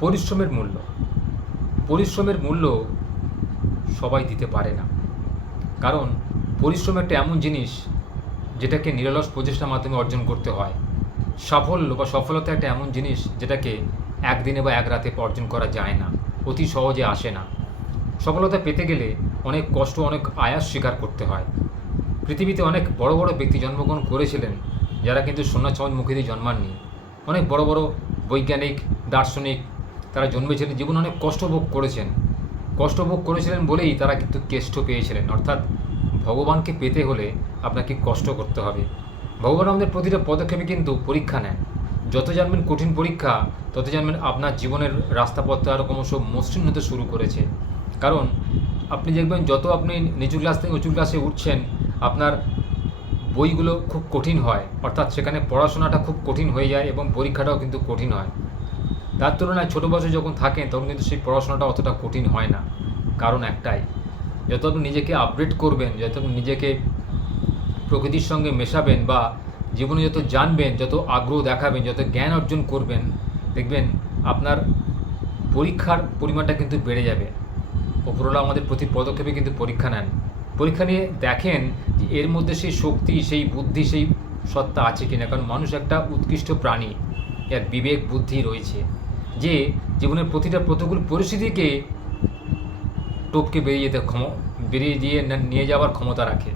পরিশ্রমের মূল্য। পরিশ্রমের মূল্য সবাই দিতে পারে না। কারণ পরিশ্রম একটা এমন জিনিস যেটাকে নিরলস প্রচেষ্টার মাধ্যমে অর্জন করতে হয়। সাফল্য বা সফলতা একটা এমন জিনিস যেটাকে একদিনে বা এক রাতে অর্জন করা যায় না। অতি সহজে আসে না। সফলতা পেতে গেলে অনেক কষ্ট, অনেক আয়াস স্বীকার করতে হয়। পৃথিবীতে অনেক বড় বড় ব্যক্তি জন্মগ্রহণ করেছিলেন যারা কিন্তু সোনা চাঁদ মুখে দিয়ে জন্মাননি। অনেক বড় বড় বৈজ্ঞানিক, দার্শনিক তারা জন্মেছিলেন জীবনে অনেক কষ্ট ভোগ করেছেন। কষ্ট ভোগ করেছিলেন বলেই তারা কিন্তু কেষ্ট পেয়েছিলেন। অর্থাৎ ভগবানকে পেতে হলে আপনাকে কষ্ট করতে হবে। ভগবান আমাদের প্রতিটা পদক্ষেপে কিন্তু পরীক্ষা নেন। যত জানবেন কঠিন পরীক্ষা, তত জানবেন আপনার জীবনের রাস্তাপথে আরও ক্রমশ মসৃণ হতে শুরু করেছে। কারণ আপনি দেখবেন, যত আপনি নিচু ক্লাস থেকে উঁচু ক্লাসে উঠছেন, আপনার বইগুলো খুব কঠিন হয়। অর্থাৎ সেখানে পড়াশোনাটা খুব কঠিন হয়ে যায় এবং পরীক্ষাটাও কিন্তু কঠিন হয়। তার তুলনায় ছোটো বয়সে যখন থাকেন, তখন কিন্তু সেই পড়াশোনাটা অতটা কঠিন হয় না। কারণ একটাই যত আপনি নিজেকে আপডেট করবেন যত আপনি নিজেকে প্রকৃতির সঙ্গে মেশাবেন বা জীবনে যত জানবেন, যত আগ্রহ দেখাবেন, যত জ্ঞান অর্জন করবেন, দেখবেন আপনার পরীক্ষার পরিমাণটা কিন্তু বেড়ে যাবে। ওপরওয়ালা আমাদের প্রতি পদক্ষেপে কিন্তু পরীক্ষা নেন। পরীক্ষা নিয়ে দেখেন যে এর মধ্যে সেই শক্তি, সেই বুদ্ধি, সেই সত্তা আছে কিনা। কারণ মানুষ একটা উৎকৃষ্ট প্রাণী। এর বিবেক বুদ্ধি রয়েছে যে জীবনের প্রতিটা প্রতিকূল পরিস্থিতিকে টপকে বেরিয়ে যেতে ক্ষম বেরিয়ে দিয়ে নিয়ে যাওয়ার ক্ষমতা রাখে।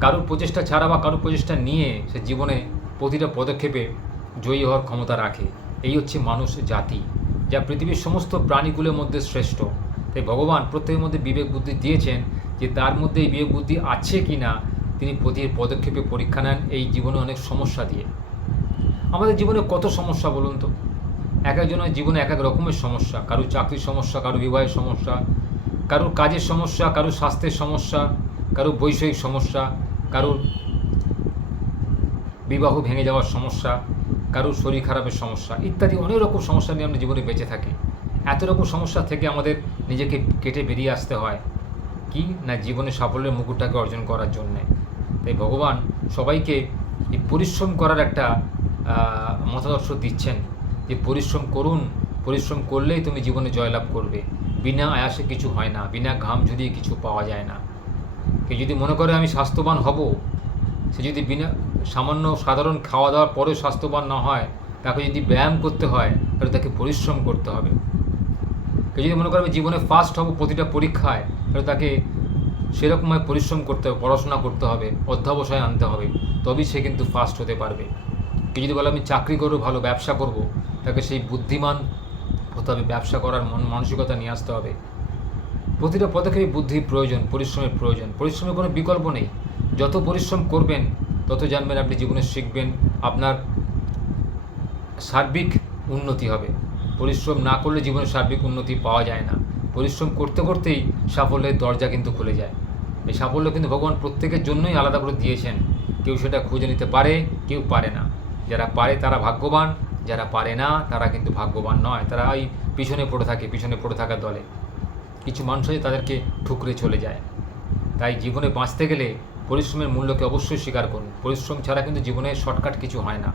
কারোর প্রচেষ্টা ছাড়া বা কারোর প্রচেষ্টা নিয়ে সে জীবনে প্রতিটা পদক্ষেপে জয়ী হওয়ার ক্ষমতা রাখে। এই হচ্ছে মানুষ জাতি, যা পৃথিবীর সমস্ত প্রাণীগুলোর মধ্যে শ্রেষ্ঠ। তাই ভগবান প্রত্যেকের মধ্যে বিবেক বুদ্ধি দিয়েছেন যে তার মধ্যে এই বিবেক বুদ্ধি আছে কি না তিনি প্রতি পদক্ষেপে পরীক্ষা নেন এই জীবনে অনেক সমস্যা দিয়ে। আমাদের জীবনে কত সমস্যা বলুন তো? এক একজনের জীবনে এক এক রকমের সমস্যা। কারোর চাকরির সমস্যা, কারোর বিবাহের সমস্যা, কারোর কাজের সমস্যা, কারোর স্বাস্থ্যের সমস্যা, কারোর বৈষয়িক সমস্যা, কারোর বিবাহ ভেঙে যাওয়ার সমস্যা, কারোর শরীর খারাপের সমস্যা ইত্যাদি অনেক রকম সমস্যা নিয়ে আমরা জীবনে বেঁচে থাকি। এত রকম সমস্যা থেকে আমাদের নিজেকে কেটে বেরিয়ে আসতে হয়। কি? না জীবনে সাফল্যের মুকুটটাকে অর্জন করার জন্যে। তাই ভগবান সবাইকে এই পরিশ্রম করার একটা মতাদর্শ দিচ্ছেন যে পরিশ্রম করুন, পরিশ্রম করলেই তুমি জীবনে জয়লাভ করবে। বিনা আয়াসে কিছু হয় না, বিনা ঘাম ঝরিয়ে কিছু পাওয়া যায় না। কেউ যদি মনে করে আমি স্বাস্থ্যবান হব, সে যদি বিনা সামান্য সাধারণ খাওয়া দাওয়ার পরেও স্বাস্থ্যবান না হয়, তাকে যদি ব্যায়াম করতে হয়, তাহলে তাকে পরিশ্রম করতে হবে। কেউ যদি মনে করে আমি জীবনে ফার্স্ট হব প্রতিটা পরীক্ষায়, তাহলে তাকে সেরকমভাবে পরিশ্রম করতে হবে, পড়াশোনা করতে হবে, অধ্যাবসায় আনতে হবে, তবেই সে কিন্তু ফার্স্ট হতে পারবে। কেউ যদি বলে আমি চাকরি করব, ভালো ব্যবসা করব, তাকে সেই বুদ্ধিমান হতে হবে ব্যবসা করার মন, মানসিকতা নিয়ে আসতে হবে। প্রতিটা পদক্ষেপে বুদ্ধির প্রয়োজন, পরিশ্রমের প্রয়োজন। পরিশ্রমের কোনো বিকল্প নেই। যত পরিশ্রম করবেন, তত জানবেন আপনি জীবনে শিখবেন, আপনার সার্বিক উন্নতি হবে। পরিশ্রম না করলে জীবনে সার্বিক উন্নতি পাওয়া যায় না। পরিশ্রম করতে করতেই সাফল্যের দরজা কিন্তু খুলে যায়। এই সাফল্য কিন্তু ভগবান প্রত্যেকের জন্যই আলাদা করে দিয়েছেন। কেউ সেটা খুঁজে নিতে পারে, কেউ পারে না। যারা পারে তারা ভাগ্যবান, যারা পারে না তারা কিন্তু ভাগ্যবান নয়। তারা ওই পিছনে পড়ে থাকে, পিছনে পড়ে থাকার দলে। কিছু মানুষ তাদেরকে ঠুকরে চলে যায়। তাই জীবনে বাঁচতে গেলে পরিশ্রমের মূল্যকে অবশ্যই স্বীকার করুন। পরিশ্রম ছাড়া কিন্তু জীবনে শর্টকাট কিছু হয় না।